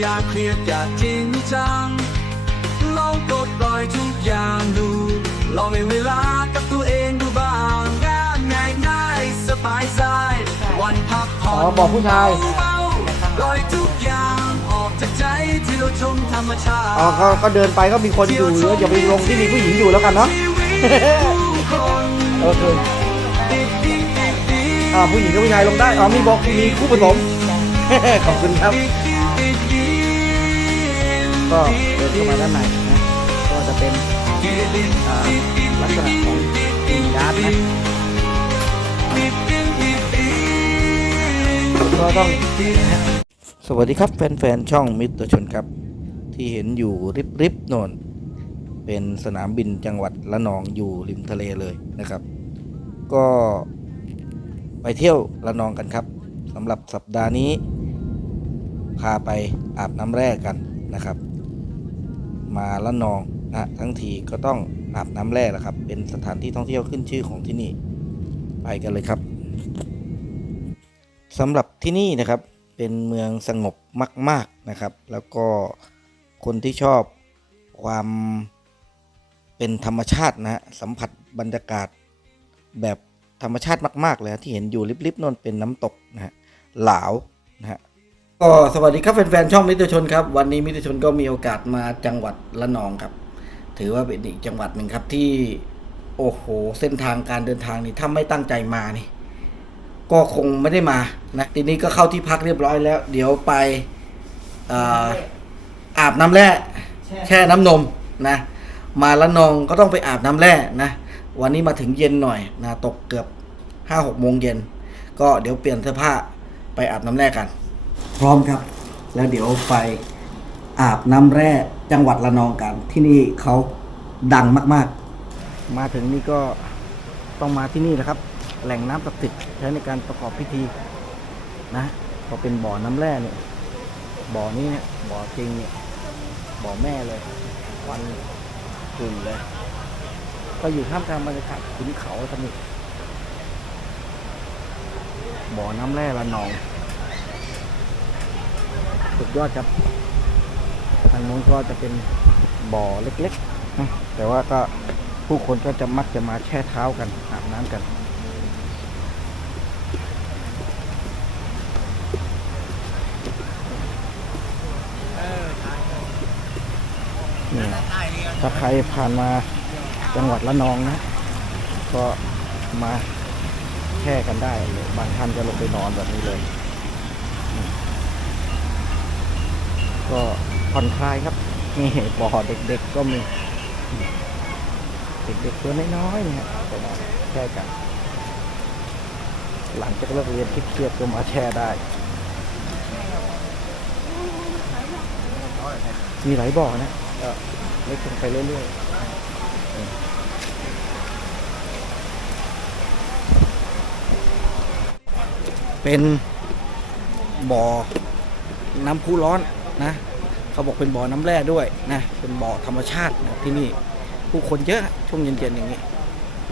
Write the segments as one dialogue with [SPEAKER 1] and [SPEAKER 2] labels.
[SPEAKER 1] อยากเครียดอยากจริงจัง ลองกดปล่อยทุกอย่างดู ลองให้เวลากับตัวเองดูบ้างง่ายง่ายง่ายสบายใจวันพักผ่อน
[SPEAKER 2] อ๋อบอกผู้ชาย
[SPEAKER 1] เบาๆปล่อยทุกอย่างออกจากใจที่เราชมธรรมชาติ
[SPEAKER 2] อ๋อก็ก็เดินไปก็มีคนอยู่แล้วอย่าไปลงที่มีผู้หญิงอยู่แล้วกันเนาะ
[SPEAKER 1] ชีวิตผู้คน
[SPEAKER 2] โอเค
[SPEAKER 1] ดีดีดี
[SPEAKER 2] อ่าผู้หญิงกับผู้ชายลงได้ อ๋อมีบอกมีคู่ผสม ขอบคุณครับ
[SPEAKER 1] ดีดี
[SPEAKER 2] ก็เดินเข้ามาด้านในนะก็จะเป็นอ่าลักษณะของกินยาร์ดนะก็ต้องสวัสดีครับแฟนๆ ช่องมิตรชนครับ ที่เห็นอยู่ริบริบๆโนนเป็นสนามบินจังหวัดละนองอยู่ริมทะเลเลยนะครับ ก็ไปเที่ยวละนองกันครับสำหรับสัปดาห์นี้ พาไปอาบน้ำแร่กันนะครับ มาละนองนะทั้งทีก็ต้องอาบน้ำแร่แหละครับ เป็นสถานที่ท่องเที่ยวขึ้นชื่อของที่นี่ ไปกันเลยครับสำหรับที่นี่นะครับเป็นเมืองสงบมาก ๆนะครับ แล้วก็คนที่ชอบความเป็นธรรมชาตินะฮะสัมผัสบรรยากาศแบบธรรมชาติมาก ๆ เลยที่เห็นอยู่ริบๆนนเป็นน้ำตกนะฮะหลาวนะฮะ ก็สวัสดีครับแฟนๆช่องมิตรชนครับวันนี้มิตรชนก็มีโอกาสมาจังหวัดละนองครับ ถือว่าเป็นอีกจังหวัดหนึ่งครับที่โอ้โหเส้นทางการเดินทางนี่ถ้าไม่ตั้งใจมานี่ ก็คงไม่ได้มานะทีนี้ก็เข้าที่พักเรียบร้อยแล้ว เดี๋ยวไปเอ่ออาบน้ำแร่แช่น้ำนมนะ มาละนองก็ต้องไปอาบน้ำแร่นะวันนี้มาถึงเย็นหน่อยนะตกเกือบห้าหกโมงเย็นก็เดี๋ยวเปลี่ยนเสื้อผ้าไปอาบน้ำแร่กัน พร้อมครับ แล้วเดี๋ยวไปอาบน้ำแร่จังหวัดละนองกัน ที่นี่เขาดังมากๆ มาถึงนี่ก็ต้องมาที่นี่นะครับ แหล่งน้ำศักดิ์สิทธิ์ใช้ในการประกอบพิธีนะก็เป็นบ่อน้ำแร่เนี่ยบ่อนี้เนี่ยบ่อจริงเนี่ยบ่อแม่เลยควันกุ่นเลย ก็อยู่ท่ามกลางบรรยากาศขุนเขาสนิทบ่อน้ำแร่ละนอง สุดยอดครับ ทางโน้นก็จะเป็นบ่อเล็กๆนะแต่ว่าก็ผู้คนก็จะมักจะมาแช่เท้ากันอาบน้ำกันนี่ถ้าใครผ่านมาจังหวัดละนองนะ ก็มาแช่กันได้เลยบางท่านจะลงไปนอนแบบนี้เลยอืม ก็ผ่อนคลายครับนี่บ่อเด็กๆก็มี เด็กๆตัวน้อยๆนี่ยไปนอนแช่กัน หลังจากเลิกเรียนเครียดๆก็มาแช่ได้มีหลายบ่อนะก็เล็กลงไปเรื่อยๆเป็นบ่อน้ำพุร้อน นะเขาบอกเป็นบ่อน้ำแร่ด้วยนะเป็นบ่อธรรมชาตินะที่นี่ผู้คนเยอะช่วงเย็นๆอย่างนี้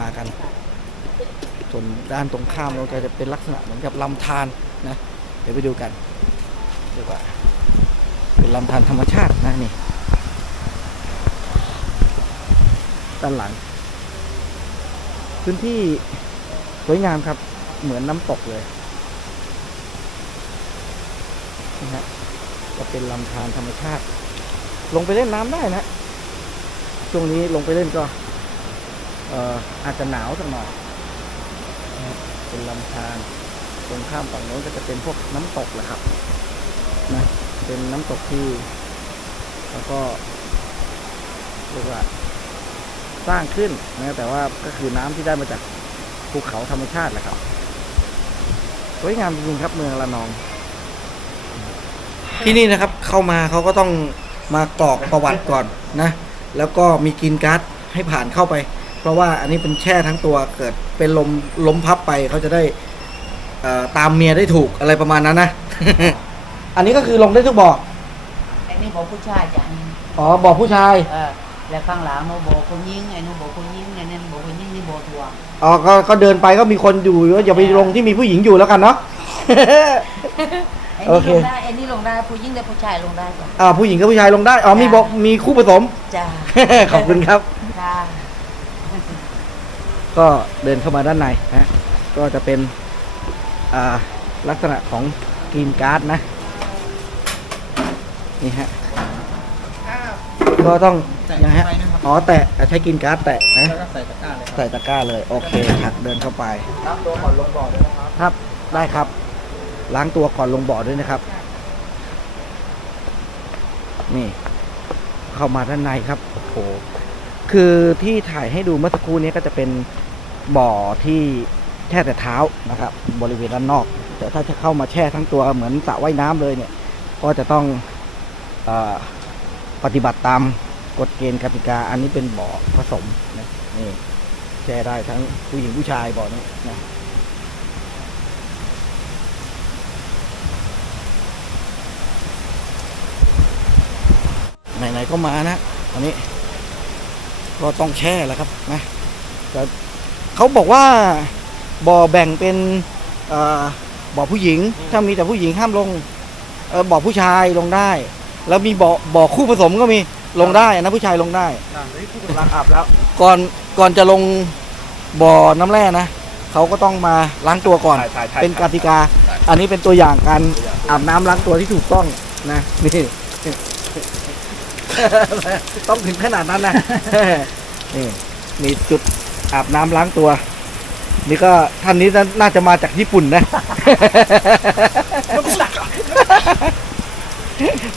[SPEAKER 2] มากัน ส่วนด้านตรงข้ามเราก็จะเป็นลักษณะเหมือนกับลำธารนะ เดี๋ยวไปดูกันดีกว่าเป็นลำธารธรรมชาตินะนี่ด้านหลัง พื้นที่สวยงามครับเหมือนน้ำตกเลยนะฮะ ก็เป็นลำธารธรรมชาติ ลงไปเล่นน้ำได้นะช่วงนี้ลงไปเล่นก็อาจจะหนาวสักหน่อยเป็นลำธารตรงข้ามฝั่งโน้นก็จะเป็นพวกน้ำตกแหละครับนะเป็นน้ำตกที่แล้วก็เรียกว่าสร้างขึ้นนะแต่ว่าก็คือน้ำที่ได้มาจากภูเขาธรรมชาติแหละครับสวยงามจริงๆครับเมืองละนอง ที่นี่นะครับเข้ามาเขาก็ต้องมากรอกประวัติก่อนนะ แล้วก็มีกินการ์ดให้ผ่านเข้าไป เพราะว่าอันนี้เป็นแช่ทั้งตัวเกิดเป็นลมล้มพับไปเขาจะได้เอ่อตามเมียได้ถูกอะไรประมาณนั้นนะ อันนี้ก็คือลงได้ทุกบ่อ
[SPEAKER 3] ไอ้นี่บอกผู้ชายจ้ะ
[SPEAKER 2] อ๋อบ่อผู้ชาย
[SPEAKER 3] เออแล้วข้างหลังโนบอกคนยิงไอ้โนบอกคนยิงไอ้นั่นบอกคนยิงนี่บอกทัว
[SPEAKER 2] อ๋อก็ก็เดินไปก็มีคนอยู่อย่าไปลงที่มีผู้หญิงอยู่แล้วกันเนาะ
[SPEAKER 3] ไอ้ไอ้
[SPEAKER 2] โอ
[SPEAKER 3] นี่
[SPEAKER 2] เค
[SPEAKER 3] ลงได้ไอ้นี่ลงได้ผู้หญิงและผู้ชายลงได้จ้ะ
[SPEAKER 2] อ่าผู้หญิงกับผู้ชายลงได้อ๋อมีบอกมีคู่ผสม
[SPEAKER 3] จ้า
[SPEAKER 2] ขอบคุณครับ
[SPEAKER 3] ค่ะ
[SPEAKER 2] ก็เดินเข้ามาด้านในนะ ก็จะเป็น อ่า ลักษณะของกรีนการ์ดนะ นี่ฮะ ก็ต้องยังไงฮะ อ๋อ แตะอะใช้กรีนการ์ดแตะนะ
[SPEAKER 4] แล้วก็ใส่ตะกร้าเลย
[SPEAKER 2] ใส่ตะกร้าเลย โอเคครับเดินเข้าไป
[SPEAKER 4] รับตัวก่อนลงบ่อด้วยนะครับ
[SPEAKER 2] ครับ ได้ครับ ล้างตัวก่อนลงบ่อด้วยนะครับ นี่ เข้ามาด้านในครับโอ้โหคือที่ถ่ายให้ดูเมื่อสักครู่นี้ก็จะเป็นบ่อที่แช่แต่เท้านะครับ บริเวณด้านนอก แต่ถ้าจะเข้ามาแช่ทั้งตัวเหมือนสระว่ายน้ำเลยเนี่ย ก็จะต้องอปฏิบัติตามกฎเกณฑ์กติกา อันนี้เป็นบ่อผสมนะนี่แช่ได้ทั้งผู้หญิงผู้ชายบ่อนี้นะ ไหนๆก็มานะอันนี้ ก็ต้องแช่แหล้วครับนะแต่เขาบอกว่าบ่อแบ่งเป็นเอ่อบ่อผู้หญิง ถ้ามีแต่ผู้หญิงห้ามลงเออบ่อผู้ชายลงได้ แล้วมีบ่อบ่อคู่ผสมก็มีลงได้นะผู้ชายลงได้
[SPEAKER 4] อ่าเฮ้ยผู้กำลังอาบแล้ว
[SPEAKER 2] ก่อนก่อนจะลงบ่อน้ำแร่นะเขาก็ต้องมาล้างตัวก่อน
[SPEAKER 4] ถ่ายถ่ายถ่าย
[SPEAKER 2] เป็นกติกา อันนี้เป็นตัวอย่างการอาบน้ำล้างตัวที่ถูกต้องนะนี่ ต้องถึงขนาดนั้นนะนี่มีจุดอาบน้ำล้างตัว นี่ก็ท่านนี้น่าน่าจะมาจากญี่ปุ่นนะ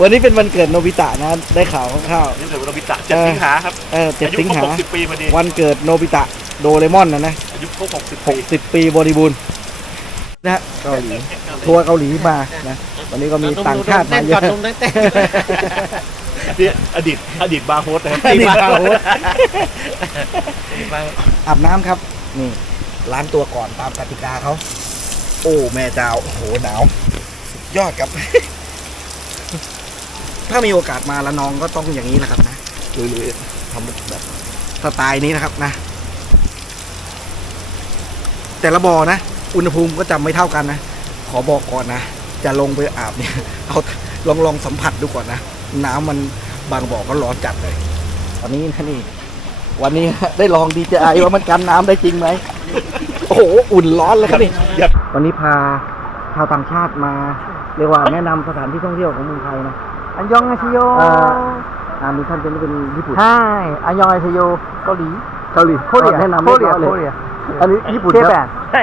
[SPEAKER 2] วันนี้เป็นวันเกิดโนบิตะนะ ได้ข่าวคร่าว
[SPEAKER 5] นี่เกิดวันพิตะเจ็ดสิงหาครับ
[SPEAKER 2] ๆเออเจ็ด
[SPEAKER 5] อายุ
[SPEAKER 2] สิง
[SPEAKER 5] ครบ
[SPEAKER 2] หา
[SPEAKER 5] หกสิบปีพอดี
[SPEAKER 2] วันเกิดโนบิตะโดเรมอนนะนะ
[SPEAKER 5] อายุครบหกสิบ
[SPEAKER 2] ห
[SPEAKER 5] ปี
[SPEAKER 2] กสิบปีบริบูรณ์นะฮะเกาหลีทัวร์เกาหลีมานะวันนี้ก็มีต่างชาติมาเยอะ
[SPEAKER 5] เนี่ยอดีตอดีตบาร์โฮสนะครับ
[SPEAKER 2] อดีตบาร์โฮสอาบน้ำครับ นี่ล้างตัวก่อนตามกติกาเขา โอ้แม่เจ้าโอ้โหหนาว สุดยอดครับ ถ้ามีโอกาสมาละนองก็ต้องอย่างนี้แหละครับนะลุยๆทำแบบสไตล์นี้นะครับนะ แต่ละบ่อนะ อุณหภูมิก็จะไม่เท่ากันนะ ขอบอกก่อนนะ จะลงไปอาบเนี่ย เอาลองลองสัมผัสดูก่อนนะ น้ำมันบางบ่อก็ร้อนจัดเลย ตอนนี้นะนี่ วันนี้ได้ลองดีเจไอว่ามันกันน้ำได้จริงไหมโอ้โหอุ่นร้อนเลยครับนี่วันนี้พาชาวต่างชาติมา เรียกว่าแนะนำสถานที่ท่องเที่ยวของเมืองไทยนะ
[SPEAKER 4] อันยองอาชิโย
[SPEAKER 2] เอ่ออ่ามีท่านเป็นเป็นญี่ปุ่น
[SPEAKER 4] ใช่อันยองอาชิโยเกาหลี
[SPEAKER 2] เกาหลี
[SPEAKER 4] โคเรีย
[SPEAKER 2] แนะนำ
[SPEAKER 4] โคเรีย
[SPEAKER 2] เรียบ
[SPEAKER 4] โค
[SPEAKER 2] ร้อย
[SPEAKER 4] เรี
[SPEAKER 2] เลยยอันนี้ญี่ปุ่น
[SPEAKER 4] เจ
[SPEAKER 2] ค
[SPEAKER 4] แป
[SPEAKER 2] รับ
[SPEAKER 4] น
[SPEAKER 5] ใช่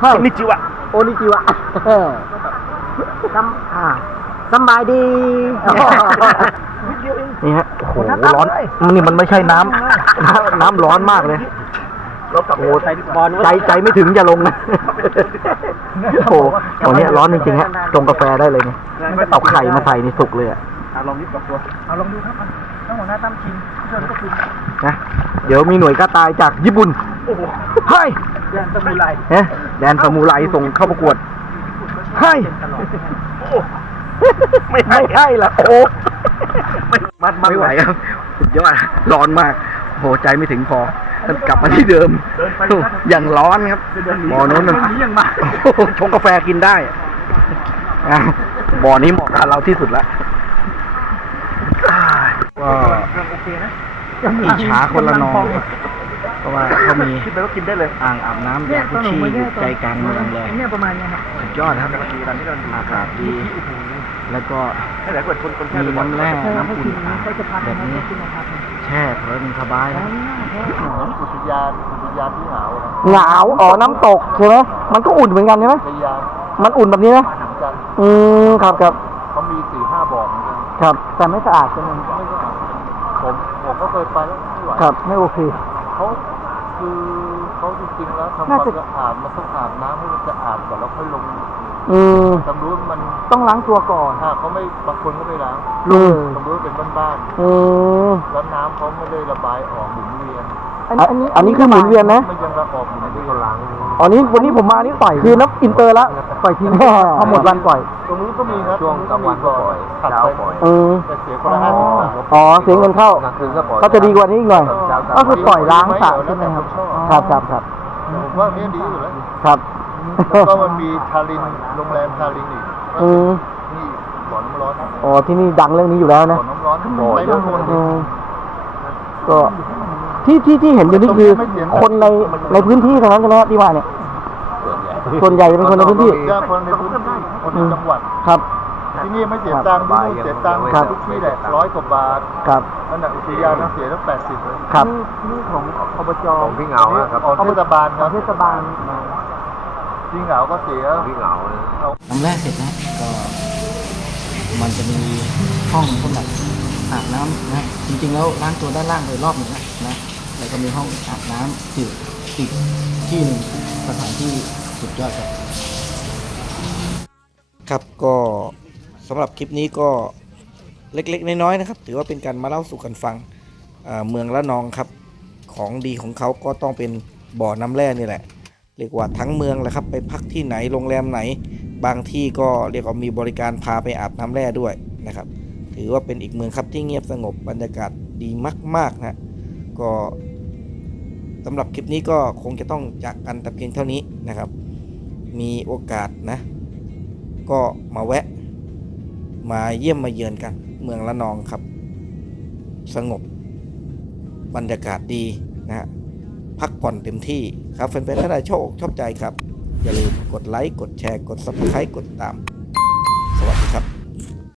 [SPEAKER 4] ใช่
[SPEAKER 5] นิจิวะ
[SPEAKER 4] โอนิจิวะซัมอ่า สำบายดี
[SPEAKER 2] นี่ฮะโอ้โหร้อนนี่มันไม่ใช่น้ำน้ำน้ำร้อนมากเลยโอ้โหใจใจไม่ถึงอย่าลงนะ โอ้โหตอนนี้ร้อนจริงๆฮะชงกาแฟได้เลยเนี่ยเอาไข่มาใส่ในสุกเลยอะ
[SPEAKER 4] ลองนิดกับตัวเอาลองดูครับต้องหัวหน้าตั้มชิมเชิญก็ชิม
[SPEAKER 2] นะ เดี๋ยวมีหน่วยกล้าตายจากญี่ปุ่นเฮ้ย
[SPEAKER 4] แดนสมุไร
[SPEAKER 2] เอ๊ะแดนสมูไรส่งเข้าประกวด เฮ้ย ไม่ไม่ใช่ละโอ้มัดไม่ไหวครับสุดยอดร้อนมากโหใจไม่ถึงพอกลับมาที่เดิม อย่างร้อนครับบ่อโน้นมันโอ้โหชงกาแฟกินได้อ้าวบ่อนี้เหมาะกับเราที่สุดละก็
[SPEAKER 4] โอเคนะ
[SPEAKER 2] อิจฉาคนละนองเพ ราะว่าเขามี
[SPEAKER 4] คิดไปก็กินได้เลย
[SPEAKER 2] อ่างอาบน้ำจากุชี่อยู่ใจกลางเมืองเลย
[SPEAKER 4] เนี่ยประมาณเนี้ยครับ
[SPEAKER 2] สุดยอดครับ
[SPEAKER 4] ตอนนี้เรา
[SPEAKER 2] อากาศดี แล้วก็
[SPEAKER 4] ให้หลายคนคนคน
[SPEAKER 2] มีน้ำแร่น้ำอุ่นอาบ
[SPEAKER 4] เขาจะพัก
[SPEAKER 2] แบบนี้
[SPEAKER 4] นะครับ
[SPEAKER 2] แช่เพลินสบายนะ
[SPEAKER 4] อุทยานอุทยานที่หนาวนะ
[SPEAKER 2] หนาวอ๋อน้ำตกใช่ไหมมันก็อุ่นเหมือนกันใช่ไหม
[SPEAKER 4] อุทยาน
[SPEAKER 2] มันอุ่นแบบนี้นะ
[SPEAKER 4] เหมือนกัน
[SPEAKER 2] อืมครับครับ
[SPEAKER 4] เขามีสี่ห้าบ่อเหมือนกัน
[SPEAKER 2] ครับ แต่ไม่สะอาดใช่ไหม
[SPEAKER 4] ผมผมก็เคยไปแล้วไม่ไหว
[SPEAKER 2] ครับไม่โอเค
[SPEAKER 4] เขา คือเขาจริงๆแล้วทำค
[SPEAKER 2] น่าวา
[SPEAKER 4] ม
[SPEAKER 2] จะ
[SPEAKER 4] สะอาดมันต้องอาบน้ำให้มันสะอาดก่อนแล้วค่อยลง
[SPEAKER 2] อืม
[SPEAKER 4] ตำรวจมัน
[SPEAKER 2] ต้องล้างตัวก่อน
[SPEAKER 4] ถ้าเขาไม่บางคนก็ไม่ล้าง
[SPEAKER 2] อืม
[SPEAKER 4] ตำรวจเป็นบ้าน
[SPEAKER 2] อืม
[SPEAKER 4] ๆแล้วน้ำเขาไม่ได้ระบายออกหมุนเวียน
[SPEAKER 2] อันนี้อันนี้คือหมุนเวียนนะ
[SPEAKER 4] มันยังระออกหมุนเวียนล้าง
[SPEAKER 2] อ๋อนี้วันนี้ผมมานี่ปล่อยคือน้ำอินเตอร์ละปล่อยทิ้งพอหมดวันปล่อย
[SPEAKER 4] ตรงนี้ก็มีครับช่วงกลางวันก็ปล่อยขัดไปปล่อย
[SPEAKER 2] อืม
[SPEAKER 4] แต่เสียคนละห้าสิบบาท
[SPEAKER 2] อ๋อเสียเงินเข้า
[SPEAKER 4] กลางคืนก็ปล่อย
[SPEAKER 2] ก็จะดีกว่านี้อีกหน่อย
[SPEAKER 4] ก็คือปล่อยล้างสระใช่ไหมครับ
[SPEAKER 2] ครับครับครับ
[SPEAKER 4] ผมว่าเนี่ยดีอยู่แล้ว
[SPEAKER 2] ครับ
[SPEAKER 4] แล้วก็มันมีทารินโรงแรมทารินอีก
[SPEAKER 3] อืม
[SPEAKER 4] นี่บ่อน้ำร้อนนะ
[SPEAKER 3] อ๋อที่นี่ดังเรื่องนี้อยู่แล้วนะ
[SPEAKER 4] บ่อน้ำร้อนบ่อไปทั้งหมด
[SPEAKER 3] อืมก็ ที่ที่ที่เห็นอยู่นี่คือคนในในพื้นที่ทั้งนั้นใช่ไหมครับที่ว่าเนี่ย ส่วนใหญ่จะเป็นคนในพื้นที่
[SPEAKER 4] ญาติคนในพื้นที่คนในจังหวัด
[SPEAKER 3] ครับ
[SPEAKER 4] ที่นี่ไม่เสียตังค์ที่นู่นเสียตังค์
[SPEAKER 3] ครับ
[SPEAKER 4] ทุกที่แหละร้อยกว่าบาท
[SPEAKER 3] ครับ
[SPEAKER 4] นั่นน่ะอุทยานต้องเสียตั้งแปดสิบเลย
[SPEAKER 3] ครับ
[SPEAKER 6] นี่ของอบจ
[SPEAKER 4] ของพี่เหงาครับ ของเทศบาลครับ
[SPEAKER 6] เทศบาล
[SPEAKER 4] พี่เหงาก็เสีย พี่เหงา
[SPEAKER 6] น้ำแรกเสร็จนะก็มันจะมีห้องสำหรับอาบน้ำนะจริงๆแล้วล้างตัวด้านล่างโดยรอบหนึ่งนะนะ แล้วก็มีห้องอาบน้ำอยู่อีกที่หนึ่งสถานที่สุดยอดครับ
[SPEAKER 2] ครับก็สำหรับคลิปนี้ก็เล็กๆ น้อยๆนะครับ ถือว่าเป็นการมาเล่าสู่กันฟังเมืองละนองครับ ของดีของเขาก็ต้องเป็นบ่อน้ำแร่นี่แหละ เรียกว่าทั้งเมืองแหละครับ ไปพักที่ไหนโรงแรมไหน บางที่ก็เรียกว่ามีบริการพาไปอาบน้ำแร่ด้วยนะครับ ถือว่าเป็นอีกเมืองครับที่เงียบสงบบรรยากาศดีมากๆนะก็ สำหรับคลิปนี้ก็คงจะต้องจากกันแต่เพียงเท่านี้นะครับ มีโอกาสนะ ก็มาแวะ มาเยี่ยมมาเยือนกัน เมืองละนองครับ สงบบรรยากาศดีนะฮะพักผ่อนเต็มที่ครับแฟนๆท่านใดชอบชอบใจครับ อย่าลืมกดไลค์ กดแชร์ กด subscribe กดติดตาม